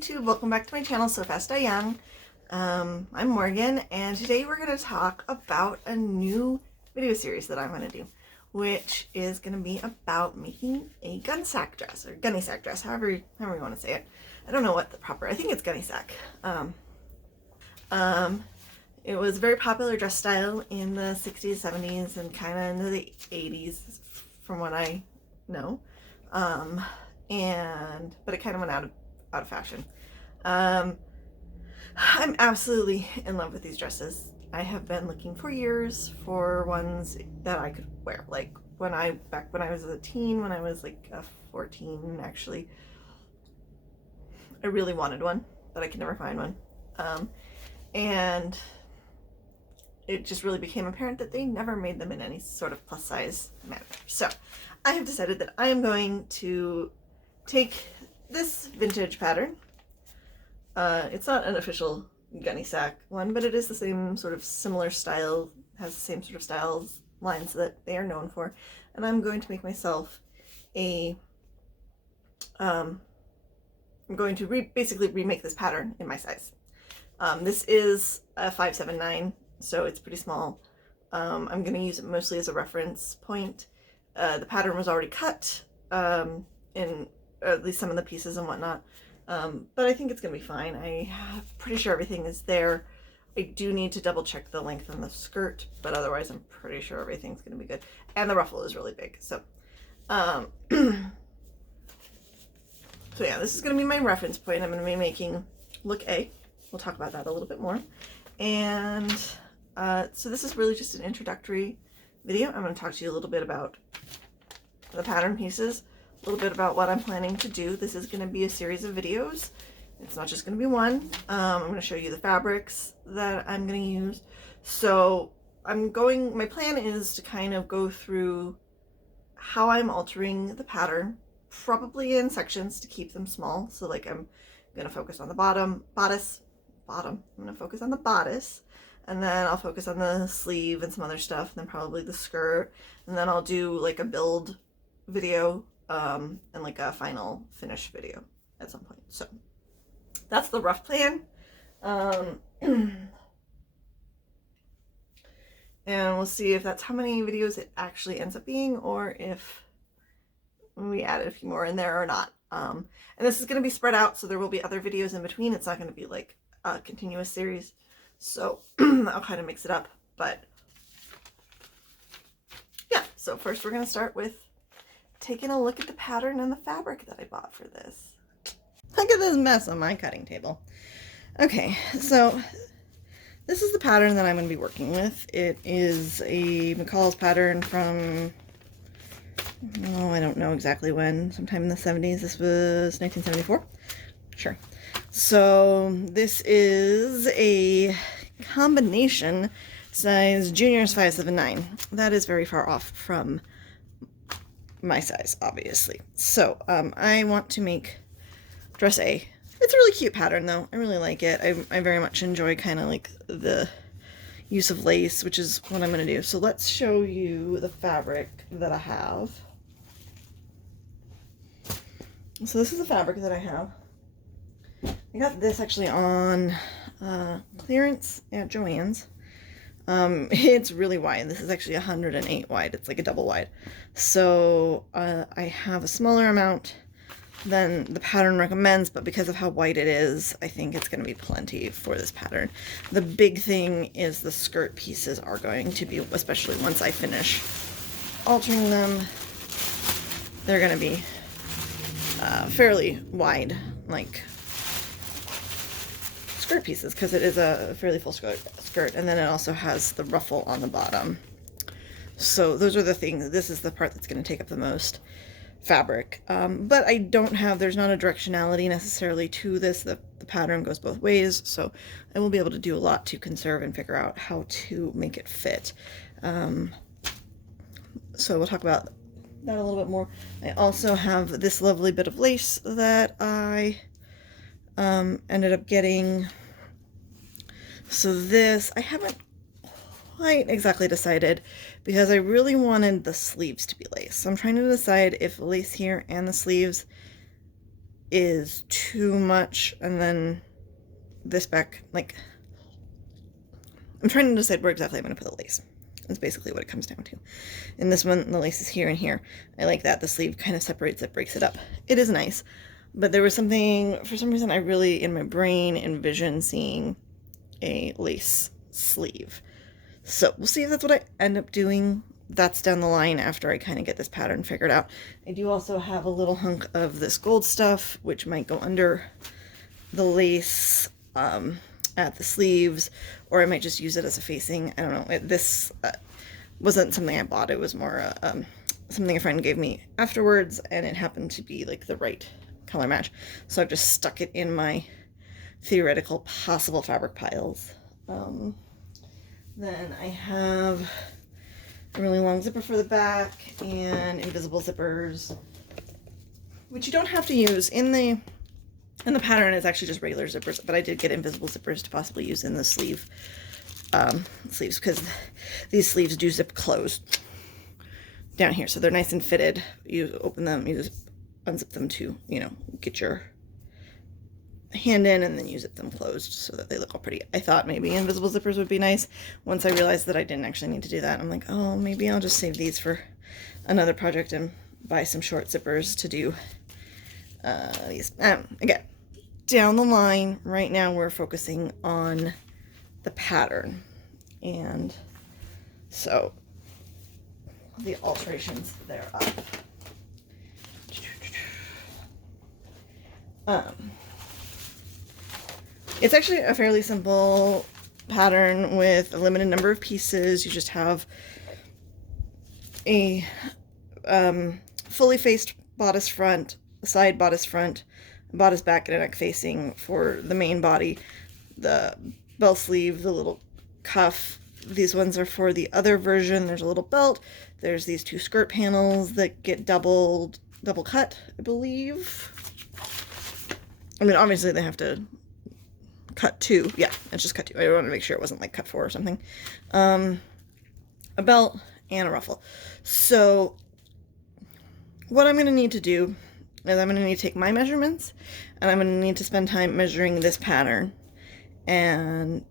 YouTube, welcome back to my channel, So Fast I Young. I'm Morgan, and today we're going to talk about a new video series that I'm going to do, which is going to be about making a Gunne Sax dress, or Gunne Sax dress, however you want to say it. I don't know what the proper, I think it's Gunne Sax. It was a very popular dress style in the 60s, 70s, and kind of into the 80s, from what I know. But it kind of went out of fashion. I'm absolutely in love with these dresses. I have been looking for years for ones that I could wear. Like back when I was a teen, when I was like 14 actually, I really wanted one, but I could never find one. And it just really became apparent that they never made them in any sort of plus size manner. So I have decided that I am going to take this vintage pattern. It's not an official Gunne Sax one, but it is the same sort of similar style, has the same sort of styles, lines that they are known for. And I'm going to make myself I'm going to basically remake this pattern in my size. This is a 579, so it's pretty small. I'm going to use it mostly as a reference point. The pattern was already cut in at least some of the pieces and whatnot, but I think it's going to be fine. I'm pretty sure everything is there. I do need to double check the length on the skirt, but otherwise I'm pretty sure everything's going to be good. And the ruffle is really big, so so yeah, this is going to be my reference point. I'm going to be making look A. We'll talk about that a little bit more. And so this is really just an introductory video. I'm going to talk to you a little bit about the pattern pieces, a little bit about what I'm planning to do. This is going to be a series of videos. It's not just going to be one. I'm going to show you the fabrics that I'm going to use. So my plan is to kind of go through how I'm altering the pattern, probably in sections to keep them small. So like I'm going to focus on the bottom. I'm going to focus on the bodice, and then I'll focus on the sleeve and some other stuff, and then probably the skirt, and then I'll do like a build video and like a final finish video at some point. So that's the rough plan. And we'll see if that's how many videos it actually ends up being, or if we added a few more in there or not. And this is going to be spread out, so there will be other videos in between. It's not going to be like a continuous series, so I'll kind of mix it up. But yeah, so first we're going to start with taking a look at the pattern and the fabric that I bought for this. Look at this mess on my cutting table. Okay, so this is the pattern that I'm going to be working with. It is a McCall's pattern from, oh, I don't know exactly when, sometime in the 70s. This was 1974. Sure. So this is a combination size juniors 579. That is very far off from my size, obviously. So I want to make dress A. It's a really cute pattern though. I really like it. I very much enjoy kind of like the use of lace, which is what I'm going to do. So let's show you the fabric that I have. So this is the fabric that I have. I got this actually on clearance at Joann's. It's really wide. This is actually 108 wide. It's like a double wide. So I have a smaller amount than the pattern recommends, but because of how wide it is, I think it's going to be plenty for this pattern. The big thing is the skirt pieces are going to be, especially once I finish altering them, they're going to be fairly wide, like skirt pieces, because it is a fairly full skirt, and then it also has the ruffle on the bottom. So those are the things. This is the part that's going to take up the most fabric, but there's not a directionality necessarily to this. The pattern goes both ways, so I will be able to do a lot to conserve and figure out how to make it fit. So we'll talk about that a little bit more. I also have this lovely bit of lace that I ended up getting. So this, I haven't quite exactly decided, because I really wanted the sleeves to be lace. So I'm trying to decide if the lace here and the sleeves is too much, and then this back, like, I'm trying to decide where exactly I'm going to put the lace. That's basically what it comes down to. In this one, the lace is here and here. I like that. The sleeve kind of separates it, breaks it up. It is nice. But there was something, for some reason, I really, in my brain, envisioned seeing a lace sleeve. So we'll see if that's what I end up doing. That's down the line after I kind of get this pattern figured out. I do also have a little hunk of this gold stuff, which might go under the lace at the sleeves, or I might just use it as a facing. I don't know. This wasn't something I bought. It was more something a friend gave me afterwards, and it happened to be like the right color match. So I've just stuck it in my theoretical possible fabric piles. Then I have a really long zipper for the back and invisible zippers, which you don't have to use. In the pattern, it's actually just regular zippers, but I did get invisible zippers to possibly use in the sleeves, because these sleeves do zip closed down here, so they're nice and fitted. You open them, you just unzip them to, you know, get your hand in, and then you zip them closed so that they look all pretty. I thought maybe invisible zippers would be nice. Once I realized that I didn't actually need to do that, I'm like, oh, maybe I'll just save these for another project and buy some short zippers to do these. Again, down the line, right now we're focusing on the pattern, and so the alterations thereof. It's actually a fairly simple pattern with a limited number of pieces. You just have a fully faced bodice front, a side bodice front, bodice back, and a neck facing for the main body. The bell sleeve, the little cuff. These ones are for the other version. There's a little belt. There's these two skirt panels that get double cut, I believe. I mean, obviously they have to cut two. Yeah, it's just cut two. I wanted to make sure it wasn't like cut four or something. A belt and a ruffle. So what I'm going to need to do is I'm going to need to take my measurements, and I'm going to need to spend time measuring this pattern and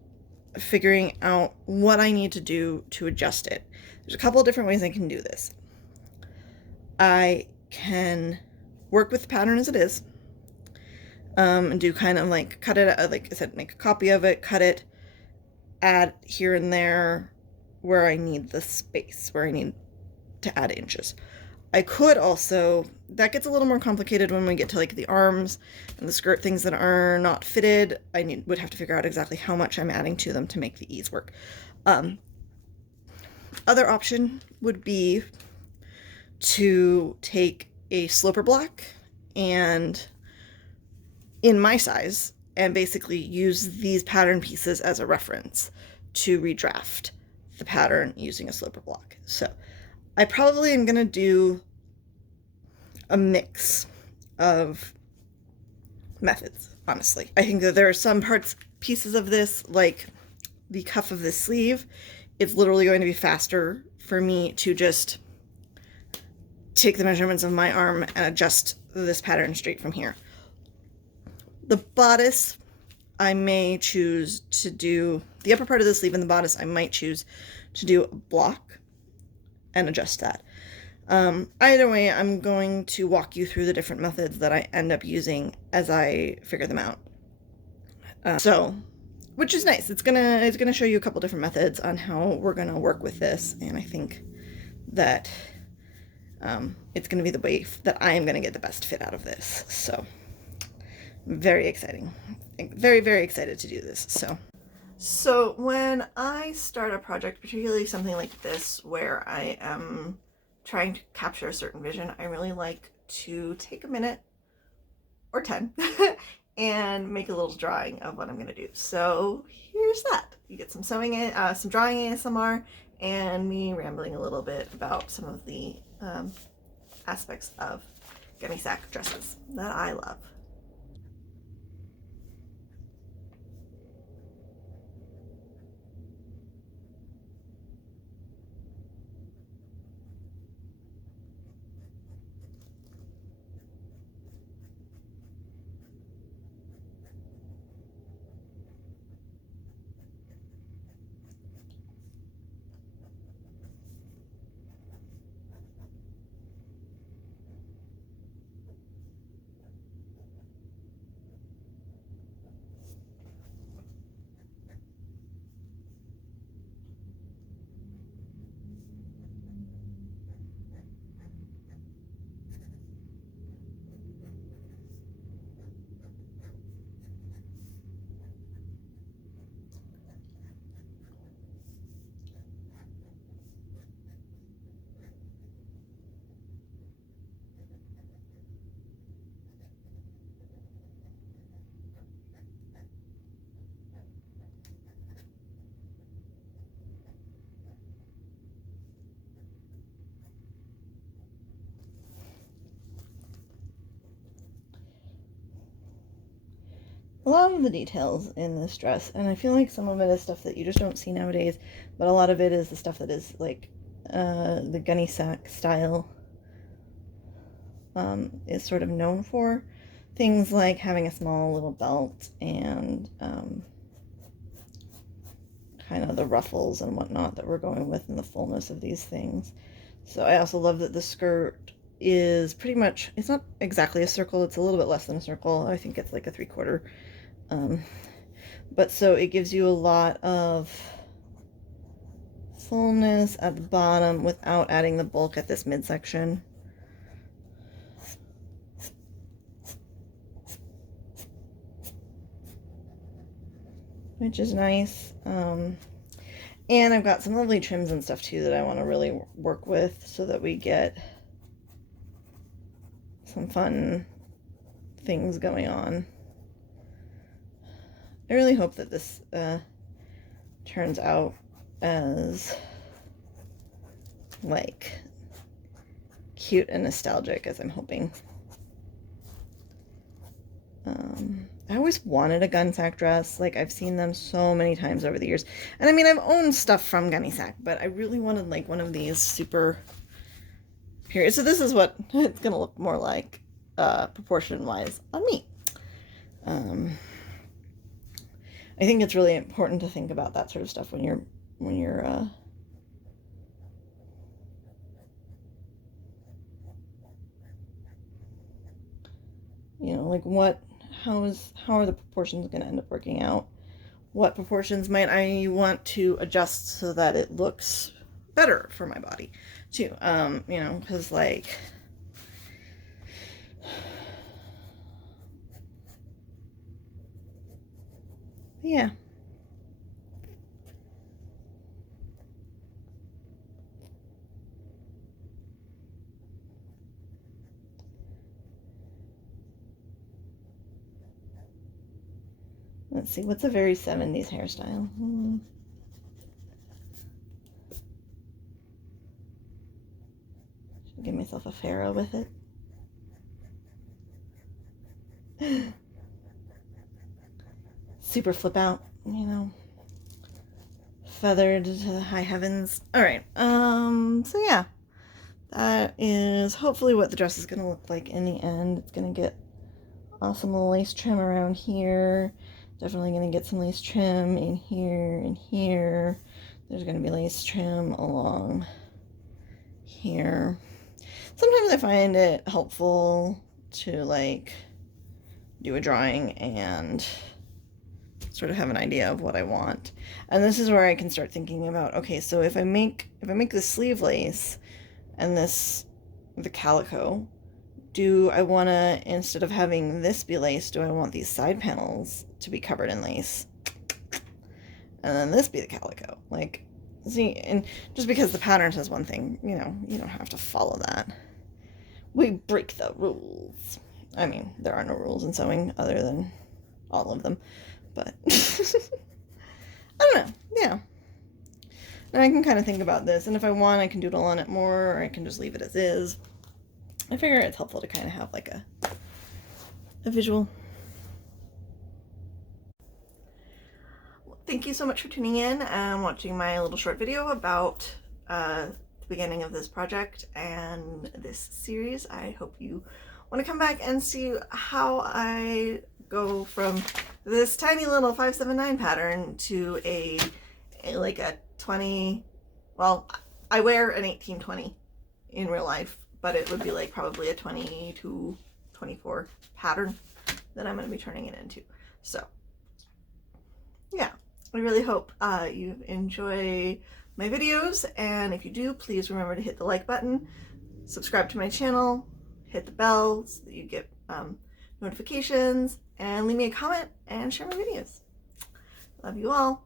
figuring out what I need to do to adjust it. There's a couple of different ways I can do this. I can work with the pattern as it is, and do kind of like cut it, like I said, make a copy of it, cut it, add here and there where I need the space, where I need to add inches. I could also, that gets a little more complicated when we get to like the arms and the skirt, things that are not fitted. I would have to figure out exactly how much I'm adding to them to make the ease work. Other option would be to take a sloper block and in my size and basically use these pattern pieces as a reference to redraft the pattern using a sloper block. So I probably am going to do a mix of methods, honestly. I think that there are some pieces of this, like the cuff of this sleeve, it's literally going to be faster for me to just take the measurements of my arm and adjust this pattern straight from here. The bodice, I may choose to do, the upper part of the sleeve and the bodice, I might choose to do a block and adjust that. Either way, I'm going to walk you through the different methods that I end up using as I figure them out. Which is nice. It's gonna show you a couple different methods on how we're gonna work with this, and I think that it's gonna be the way that I am gonna get the best fit out of this. So very exciting. Very, very excited to do this. So when I start a project, particularly something like this where I am trying to capture a certain vision, I really like to take a minute or 10 and make a little drawing of what I'm going to do. So here's that. You get some sewing, some drawing ASMR, and me rambling a little bit about some of the aspects of Gunne Sax dresses that I love. a lot of the details in this dress, and I feel like some of it is stuff that you just don't see nowadays, but a lot of it is the stuff that is like the Gunne Sax style is sort of known for. Things like having a small little belt and kind of the ruffles and whatnot that we're going with in the fullness of these things. So I also love that the skirt is pretty much, it's not exactly a circle, it's a little bit less than a circle. I think it's like a 3/4. But so it gives you a lot of fullness at the bottom without adding the bulk at this midsection. Which is nice. And I've got some lovely trims and stuff too that I want to really work with so that we get some fun things going on. I really hope that this turns out as like cute and nostalgic as I'm hoping. I always wanted a Gunne Sax dress. Like, I've seen them so many times over the years. And I mean, I've owned stuff from Gunne Sax, but I really wanted like one of these super period. So this is what it's gonna look more like proportion wise on me. I think it's really important to think about that sort of stuff when you're you know, like how are the proportions going to end up working out? What proportions might I want to adjust so that it looks better for my body too? You know, because like yeah. Let's see, what's a very 70s hairstyle? Should give myself a pharaoh with it. Super flip out, you know. Feathered to the high heavens. Alright, so yeah. That is hopefully what the dress is going to look like in the end. It's going to get awesome little lace trim around here. Definitely going to get some lace trim in here and here. There's going to be lace trim along here. Sometimes I find it helpful to like do a drawing and sort of have an idea of what I want. And this is where I can start thinking about, okay, so if I make this sleeve lace and the calico, do I want to, instead of having this be lace, do I want these side panels to be covered in lace? And then this be the calico. Like, see, and just because the pattern says one thing, you know, you don't have to follow that. We break the rules. I mean, there are no rules in sewing other than all of them. But, I don't know, yeah. And I can kind of think about this, and if I want, I can doodle on it more, or I can just leave it as is. I figure it's helpful to kind of have like a visual. Thank you so much for tuning in and watching my little short video about the beginning of this project and this series. I hope you want to come back and see how I go from this tiny little 579 pattern to a like a 20, well, I wear an 1820 in real life, but it would be like probably a 22, 24 pattern that I'm going to be turning it into. So yeah, I really hope you enjoy my videos, and if you do, please remember to hit the like button, subscribe to my channel, hit the bell so that you get notifications, and leave me a comment and share my videos. Love you all.